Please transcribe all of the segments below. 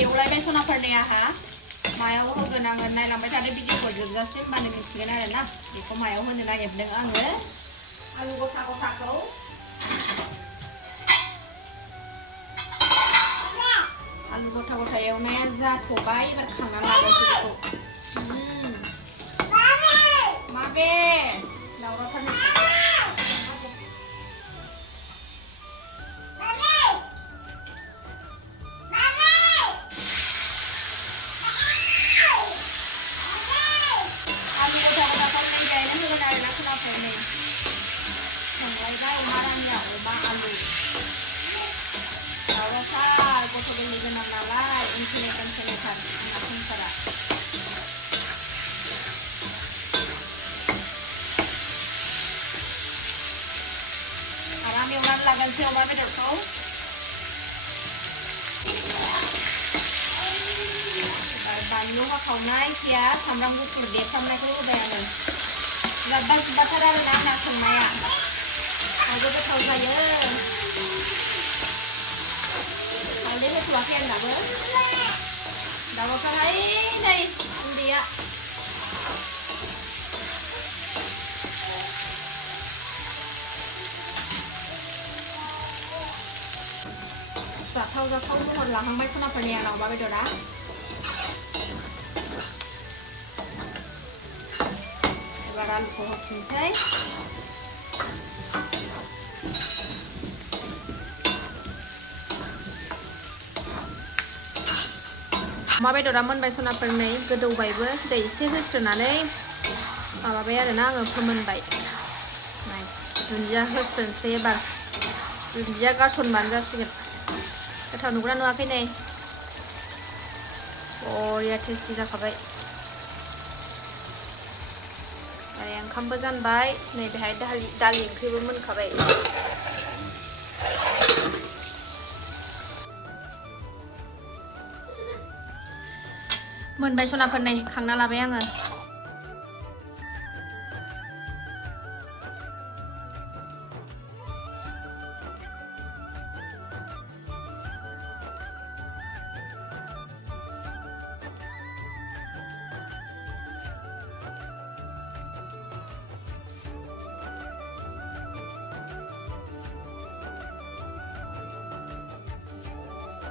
एवलायबाय सनाफोरनिया हा मायाव होगोन आङो नायलांबाय थादो भिडिअखौ जोबजासिम होमबानो मिथिगोन आरोना बेखौ मायाव होनो नागिरदों आङो आलु गथा गथाखौ आलु गथा गथा एवनाया जाथ'बाय एबार खांना लानोसै बेखौ माबे दावरावथारनि एवनानै लागोनसै अमा बेदरखौ बानलु हाखावनाय पियाज सामब्राम गुफुर देफ्रामनायखौ होबाय आङो जोबोद जोबथार आरोना आंना संनाया जोबोद गोथाव जायो हालदै होथ'वाखै आं दाबो दाउफोरहाय नै उन्दैया जाथाव महर लाहांबाय सनाफोरनिया अमा बेदरा एबार आलुखौ होफिनसै अमा बेदरा मोनबाय सनाफोरनै गोदौबायबो दै एसे होस्रोनानै माबाबाय आरोना आङो फोमोनबाय दुन्दिया होस्रोनसै एबार दुन्दिया गारसनबानो जासिगोन गोथाव नुग्रा नुवाखै नै बरिया टेस्टि जाखाबाय ओरै ओंखामबो जानबाय नै बेहाय दालि ओंख्रिबो मोनखाबाय मोनबाय सनाफोरनै खांना लाबाय आङो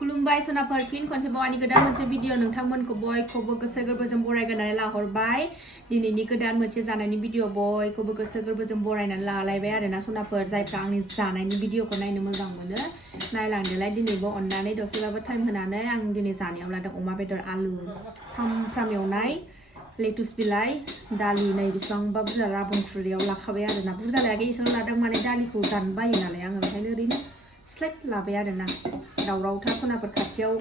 खुलुमबाय सनाफोर फिन खनसेबाव आंनि गोदान मोनसे भिडिअ नोंथांमोनखौ बयखौबो गोसो गोरबोजों बरायग्रोनानै लाहरबाय दिनैनि गोदान मोनसे जानायनि भिडिअ बयखौबो गोसो गोरबोजों बरायनानै लालायबाय आरोना सनाफोर जायफ्रा आंनि जानायनि भिडिअखौ नायनो मोजां मोनो नायलांदोलाय दिनैबो अननानै दसेबाबो टाइम होनानै आं दिनै जानायाव लादों अमा बेदर आलु फ्राम एवनाय लेटुस बिलाइ दालि नै बेसेबांबा बुरजा राबुं खुरैयाव लाखाबाय आरोना बुरजा लायाखै एसेल' लादों माने दालिखौ जानो बायो नालाय आङो ओंखायनो ओरैनो स्लाइट लाबाय आरोना दावरावथार सनाफोर खाथियाव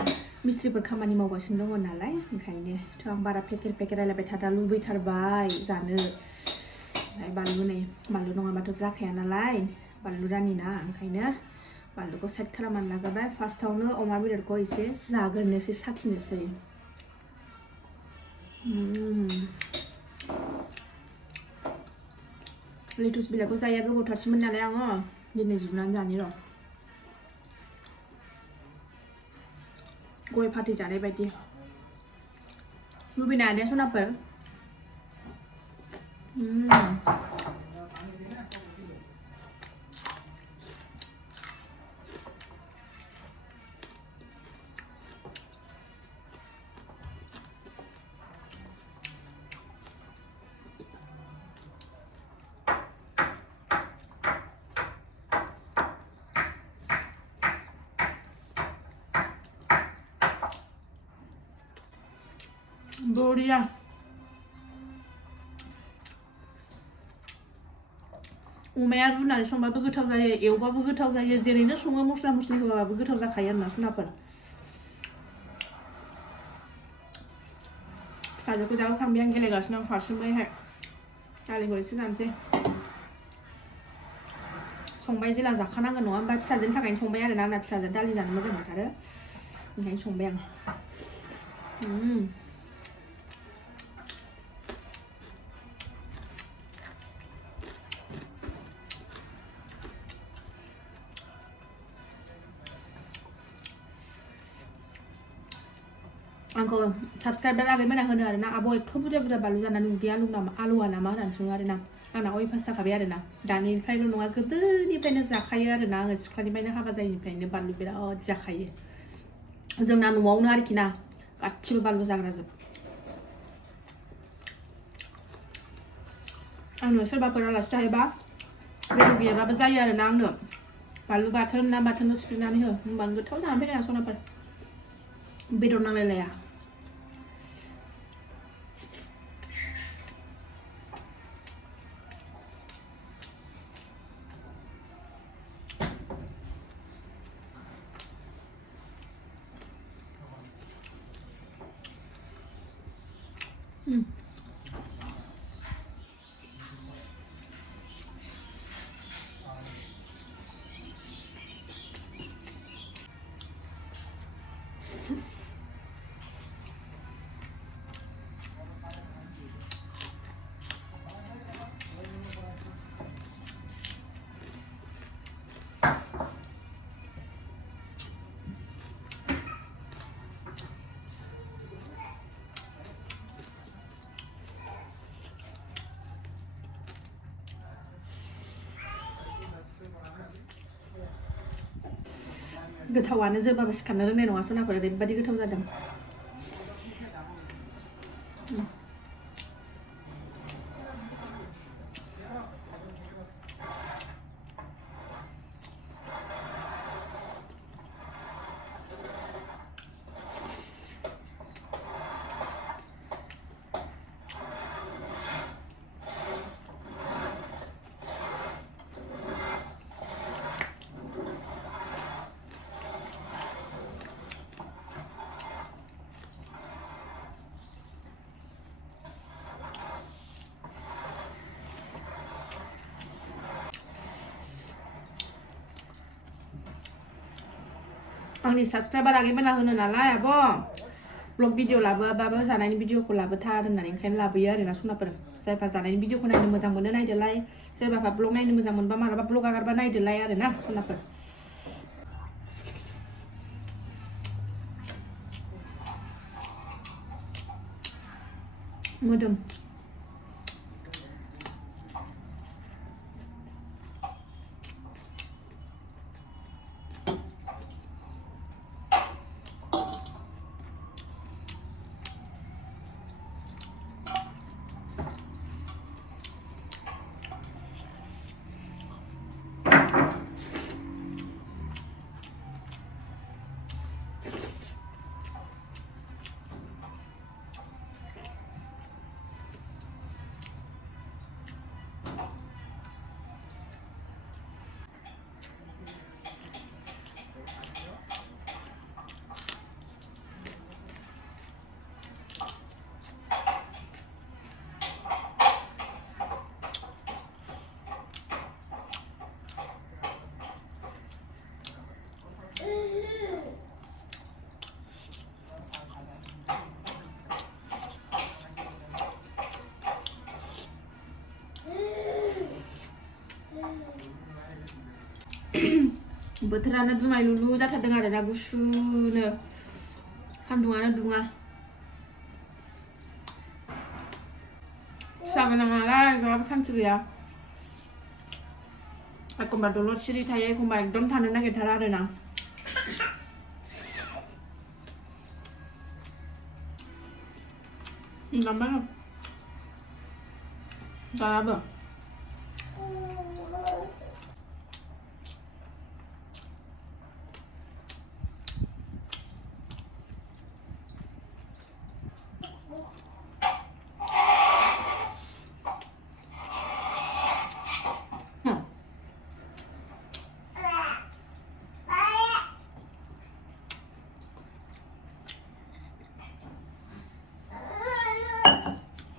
मिस्ट्रिफोर खामानि मावगासिनो दङ नालाय ओंखायनो थ' आं बारा पेकेर रायलायबाय थादा लुबैथारबाय जानो ओमफ्राय बानलु नङाबाथ' जाखाया नालाय बानलु रानि ना ओंखायनो बानलुखौ साइड खालामनानै लाग्रोबाय फार्स्टआवनो अमा बेदरखौ एसे जाग्रोनोसै साखिनोसै लेटुस बिलाइखौ जाया गोबावथारसैमोन नालाय आङो दिनै जुनानै जानि र' गय फाथै जानाय बायदि लुबैनो हाया सनाफोर बरिया अमाया रुनानै संबाबो गोथाव जायो एवबाबो गोथाव जायो जेरैनो सङो मस्ला मस्लि होबाबो गोथाव जाखायो आरोना सनाफोर फिसाजोखौ जाहोखांबाय आं गेलेगासिनो आं फारसेथिंहाय दालिखौ एसे जानोसै संबाय जेला जाखानांगोन नङा होमबा फिसाजोनि थाखायनो संबाय आरोना आंना फिसाजोआ दालि जानो मोजां मोनथारो ओंखायनो संबाय आं आंखौ साबसक्राइब लागै मोना होनो आरोना आब' एथ' बुरजा बुरजा बानलु जानानै उदैया आलुआ नामा होननानै सोङो आरोना आंना अयभास जाखाबाय आरोना दानिफ्रायल' नङा गोदोनिफ्रायनो जाखायो आरोना आङो सिख्लानिफ्रायनो हाबा जायैनिफ्रायनो बानलु बिराद जाखायो जोंना न'आवनो आरोखि ना गासिबो बानलु जाग्राजोब आंनो सोरबाफोर आलासि जाहैबा बेदर गैयाबाबो जायो आरोना आंनो बानलु बाथोन ना बाथोनल' सिफ्लेनानै हो होमबानो गोथाव जानानै फैगोन सनाफोर बेदर नांलायलाया गोथावानो जोबाबो सिखारनो रोंनाय नङा सनाफोर ओरैबायदि गोथाव जादों आंनि साबसक्राइबार आगैमोना होनो नालाय आब' ब्लग भिडिअ लाबोआबाबो जानायनि भिडिअखौ लाबोथार होननानै ओंखायनो लाबोयो आरोना सनाफोर जायफा जानायनि भिडिअखौ नायनो मोजां मोनो नायदोलाय सोरबाफा ब्लग नायनो मोजां मोनबा मालाबा ब्लग आगारबा नायदोलाय आरोना सनाफोर मोदोम बोथोरानो दुमाय लुलु जाथारदों आरोना गुसुनो सान्दुङानो दुङा फिसा गोनां नालाय ज'आबो सान्थि गैया एखमबा दलद सिरि थायो एखमबा एकदम थानो नागिरथारा आरोना जाबाय जायाबो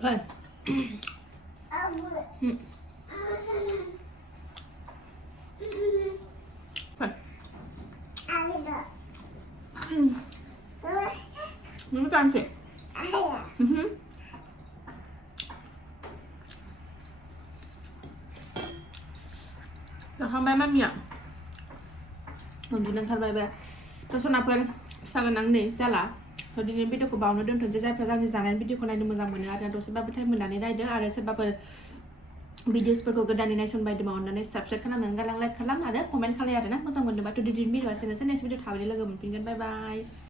Hey. Nó tan chị. Zakamबाय Mamiya उन्दुनो ओंखारबाय बे थ' सनाफोर फिसा गोनां नै जाला दिनैनि भिडिअखौ बावनो दोनथ'नोसै जायफ्रा जोंनि जानायनि भिडिअखौ नायनो मोजां मोनो आरो दसेबाबो टाइम मोननानै नायदो आरो सोरबाफोर भिडिअसफोरखौ गोदानै नायसनबायदोंबा अननानै साबस्क्राइब खालामनानै गालां लाइक खालाम आरो कमेन्ट खालाम आरो ना मोजां मोनदोंबाथ' दिनैनि भिडिअआ एसेनोसै नेक्स्ट भिडिअ थाबैनो लोगो मोनफिनगोन बाय बाय